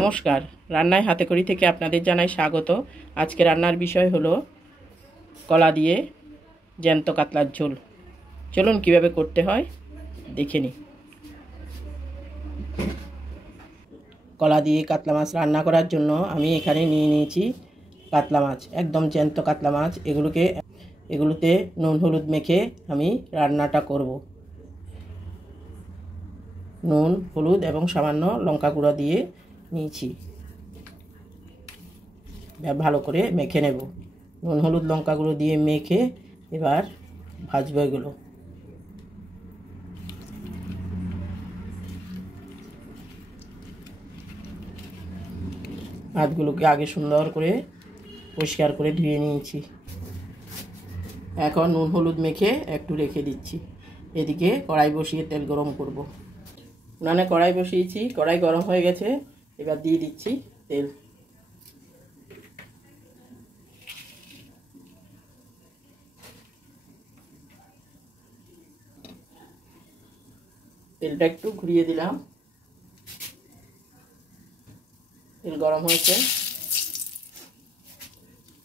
নমস্কার, রান্নায় হাতেখড়ি থেকে আপনাদের জানাই স্বাগত। আজকে রান্নার বিষয় হলো কলা দিয়ে জ্যান্ত কাতলার ঝোল। চলুন কিভাবে করতে হয় দেখে নিই। কলা দিয়ে কাতলা মাছ রান্না করার জন্য আমি এখানে নিয়ে নিয়েছি কাতলা মাছ, একদম জ্যান্ত কাতলা মাছ। এগুলোতে নুন হলুদ মেখে আমি রান্নাটা করব। নুন হলুদ এবং সামান্য লঙ্কা গুঁড়া দিয়ে নিয়েছি, ভালো করে মেখে নেব। নুন হলুদ লঙ্কা গুঁড়ো দিয়ে মেখে এবার ভাজবো এগুলো। মাছগুলোকে আগে সুন্দর করে পরিষ্কার করে ধুয়ে নিয়েছি। এখন নুন হলুদ মেখে একটু রেখে দিচ্ছি। এদিকে কড়াই বসিয়ে তেল গরম করব। উনানে কড়াই বসিয়েছি, কড়াই গরম হয়ে গেছে। এবার দিয়ে দিচ্ছি তেল। তেলটা একটু ঘুরিয়ে দিলাম। তেল গরম হয়েছে,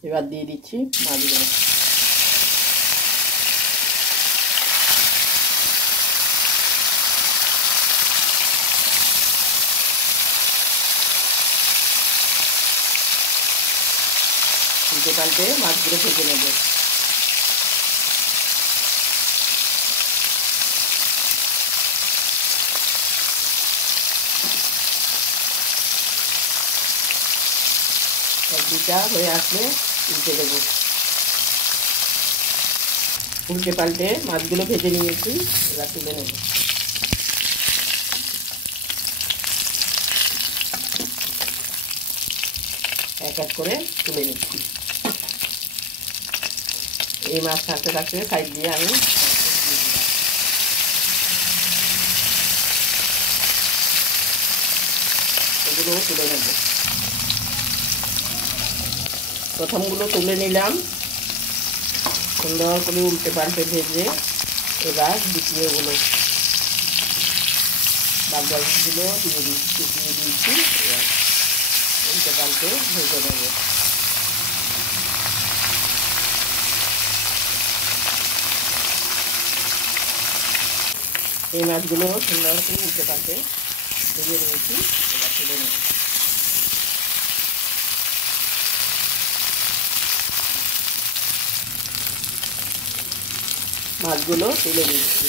এবার দিয়ে দিচ্ছি মাছগুলো। উল্টে পাল্টে মাছগুলো ভেজে নেব। দুটা হয়ে আসলে উল্টে দেব। উল্টে পাল্টে মাছগুলো ভেজে নিয়েছি, এবার তুলে নেব। এক এক করে তুলে নিচ্ছি। এই মাছ থাকতে থাকতে সাইড দিয়ে আমি এগুলো তুলে নেব। প্রথমগুলো তুলে নিলাম, সুন্দর করে উল্টে পাল্টে ভেজে এবার দ্বিতীয়গুলো বাদবাকিগুলো দিয়ে দিচ্ছি। এবার উল্টে পাল্টে ভেজে নেব। এই মাছগুলো সুন্দর করে উল্টে পাল্টে ভেজে নিয়েছি, এবার তুলে নেব। মাছগুলো তুলে নিচ্ছি।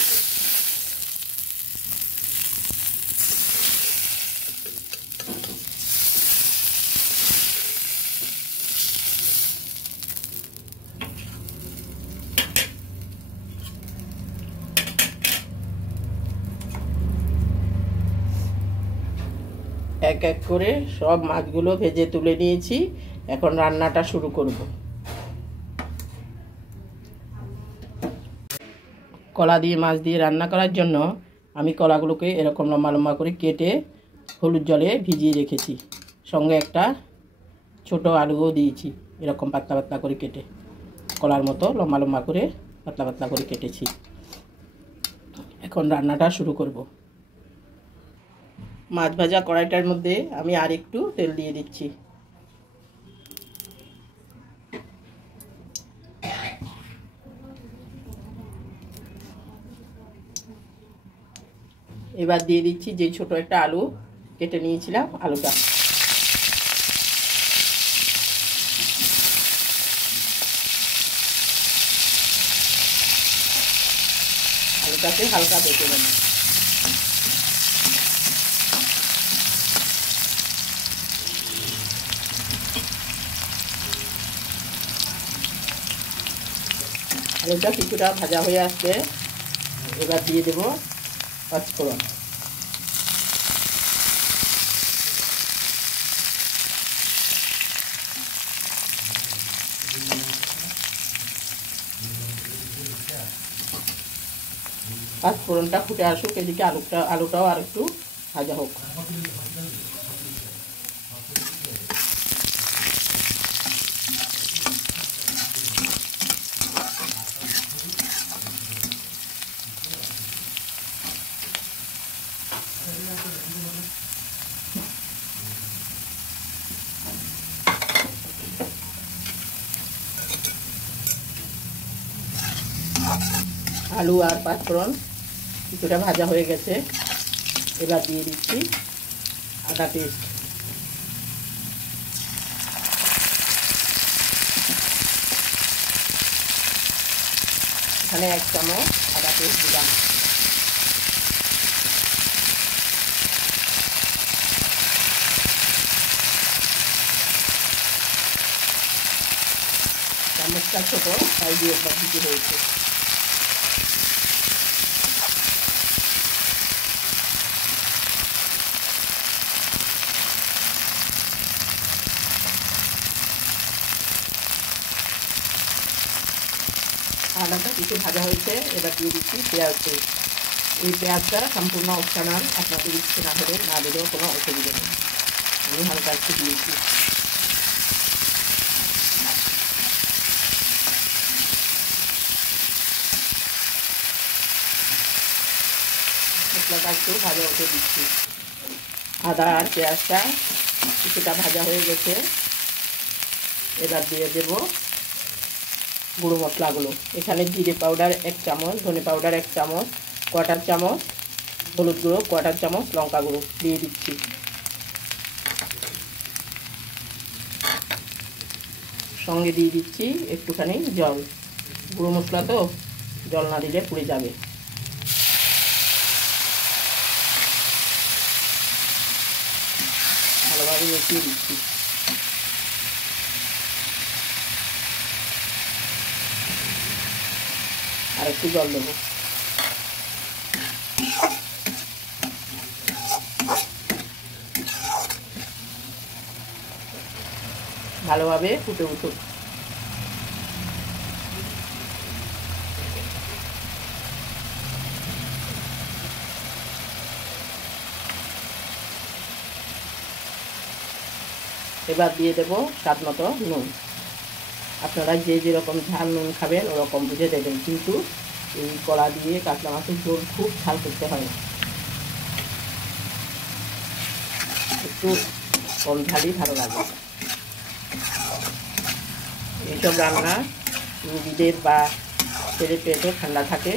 এক এক করে সব মাছগুলো ভেজে তুলে নিয়েছি। এখন রান্নাটা শুরু করব। কলা দিয়ে মাছ দিয়ে রান্না করার জন্য আমি কলাগুলোকে এরকম লম্বা লম্বা করে কেটে হলুদ জলে ভিজিয়ে রেখেছি। সঙ্গে একটা ছোট আলুও দিয়েছি, এরকম পাতলা পাতলা করে কেটে, কলার মতো লম্বা লম্বা করে পাতলা পাতলা করে কেটেছি। এখন রান্নাটা শুরু করব। মাছ ভাজা কড়াইটার মধ্যে আমি আর একটু তেল দিয়ে দিচ্ছি। এবার দিয়ে দিচ্ছি যে ছোট একটা আলু কেটে নিয়েছিলাম, আলুটা। আলুটাকে হালকা ভেজে নেব। আলুটা কিছুটা ভাজা হয়ে আসছে, এবার দিয়ে দেব পাঁচফোড়ন। পাঁচফোড়নটা ফুটে আসুক, এদিকে আলুটাও আর একটু ভাজা হোক। আলু আর পাঁচফোড়ন কিছুটা ভাজা হয়ে গেছে। এবার দিয়ে দিচ্ছি আদা পেস্ট। এখানে 1 চামচ আদা পেস্ট দিলাম। চামচটা ছোটো তাই দিয়ে একবার দিতে হয়েছে। আদাটা কিছু ভাজা হয়েছে, এবার দিয়ে দিচ্ছি পেঁয়াজ পেস্ট। এই পেঁয়াজটা সম্পূর্ণ অপশনাল, আপনাদের ইচ্ছে না হলে না দিলেও কোনো অসুবিধা নেই। আমি হালকা একটু দিয়েছি। মশলাটা একটু ভাজা হতে দিচ্ছি। আদা আর পেঁয়াজটা কিছুটা ভাজা হয়ে গেছে, এবার দিয়ে দেব গুঁড়ো মশলাগুলো। এখানে জিরে পাউডার 1 চামচ, ধনে পাউডার 1 চামচ, 1/4 চামচ হলুদ গুঁড়ো, 1/4 চামচ লঙ্কা গুঁড়ো দিয়ে দিচ্ছি। সঙ্গে দিয়ে দিচ্ছি একটুখানি জল। গুঁড়ো মশলা তো জল না দিলে পুড়ে যাবে। ভালোভাবে মিশিয়ে দিচ্ছি। আর একটু জল দেবো। ভালোভাবে ফুটে উঠুক। এবার দিয়ে দেবো স্বাদ মতো নুন। আপনারা যে যেরকম ঝাল নুন খাবেন ওরকম বুঝে দেবেন, কিন্তু এই কলা দিয়ে কাতলা মাছের ঝোল খুব ঝাল করতে হয়, একটু কম ঝালই ভালো লাগে। এইসব রান্না রুগীদের বা ছেলে পেটও ঠান্ডা থাকে,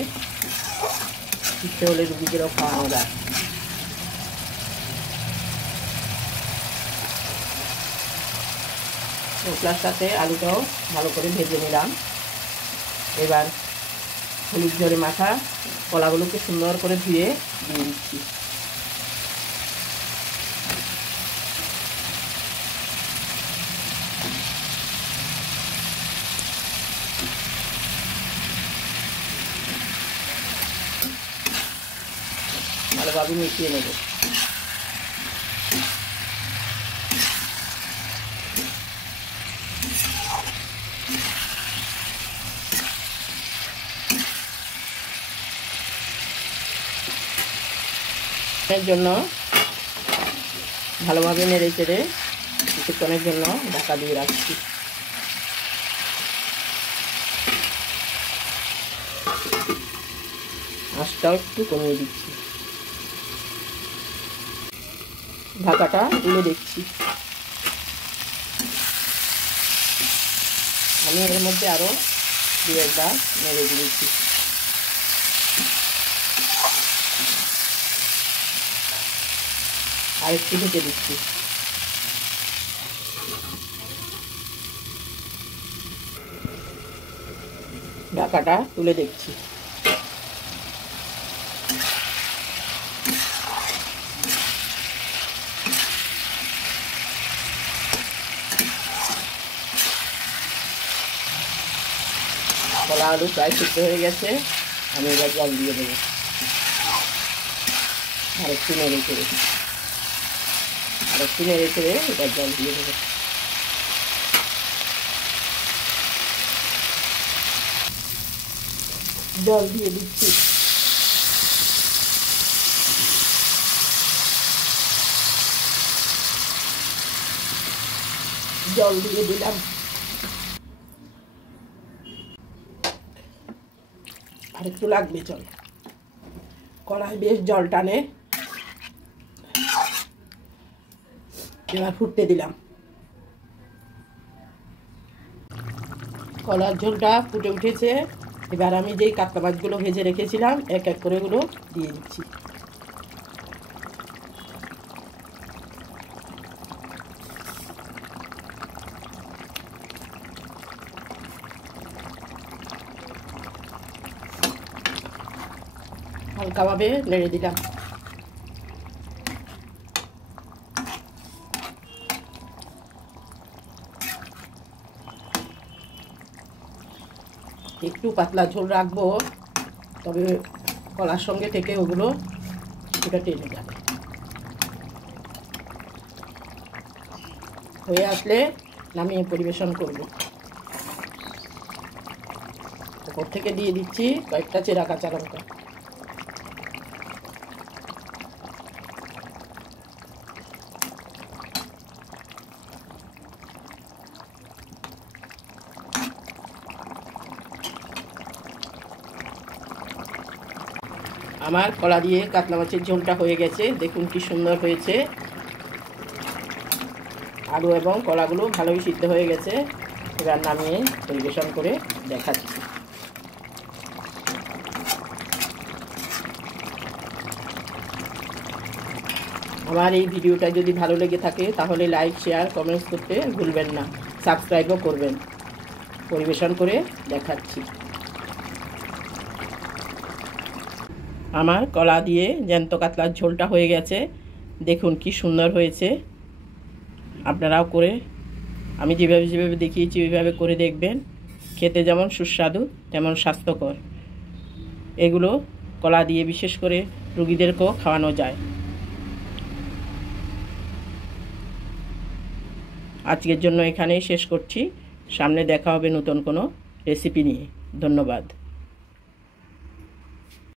ইচ্ছে হলে রুগীদেরও খাওয়ানো যায়। মশলার সাথে আলুটাও ভালো করে ভেজে নিলাম। এবার হলুদ জলে মাখা কলাগুলোকে সুন্দর করে ধুয়ে দিয়ে দিচ্ছি। ভালোভাবে মিশিয়ে নেব। এর জন্য ভালোভাবে নেড়ে চেড়ে কিছুক্ষণের জন্য ঢাকা দিয়ে রাখছি। আঁচটাও একটু কমিয়ে দিচ্ছি। ঢাকাটা তুলে দেখছি। আমি এর মধ্যে আরও 2 বার নেড়ে দিয়েছি। আর একটু ঢেকে দিচ্ছি। ঢাকাটা তুলে দেখছি। কলা আলু প্রায় সিদ্ধ হয়ে গেছে, আমি এবার জল দিয়ে দেবো। আরেকটু নেড়ে চেড়ে এবার জল দিয়ে দেবো। জল দিয়ে দিচ্ছি। জল দিয়ে দিলাম। আর একটু লাগবে জল, কড়াই বেশ জল টানে। এবার ফুটতে দিলাম। কলার ঝোলটা ফুটে উঠেছে, এবার আমি যেই কাতলা মাছগুলো ভেজে রেখেছিলাম এক এক করে এগুলো দিয়ে দিচ্ছি। হালকাভাবে নেড়ে দিলাম। একটু পাতলা ঝোল রাখবো, তবে কলার সঙ্গে থেকে ওগুলো কিছুটা টেনে যাবে। হয়ে আসলে নামিয়ে পরিবেশন করব। উপর থেকে দিয়ে দিচ্ছি কয়েকটা চেরা কাঁচা লঙ্কা। আমার কলা দিয়ে কাতলা মাছের ঝোলটা হয়ে গেছে, দেখুন কি সুন্দর হয়েছে। আলু এবং কলাগুলো ভালোই সিদ্ধ হয়ে গেছে। এবার নামিয়ে পরিবেশন করে দেখাচ্ছি। আমার এই ভিডিওটা যদি ভালো লেগে থাকে তাহলে লাইক, শেয়ার, কমেন্টস করতে ভুলবেন না। সাবস্ক্রাইবও করবেন। পরিবেশন করে দেখাচ্ছি। আমার কলা দিয়ে জ্যান্ত কাতলার ঝোলটা হয়ে গেছে, দেখুন কি সুন্দর হয়েছে। আপনারাও করে, আমি যেভাবে দেখিয়েছি ওইভাবে করে দেখবেন। খেতে যেমন সুস্বাদু তেমন স্বাস্থ্যকর। এগুলো কলা দিয়ে বিশেষ করে রোগীদেরকেও খাওয়ানো যায়। আজকের জন্য এখানেই শেষ করছি। সামনে দেখা হবে নতুন কোনো রেসিপি নিয়ে। ধন্যবাদ।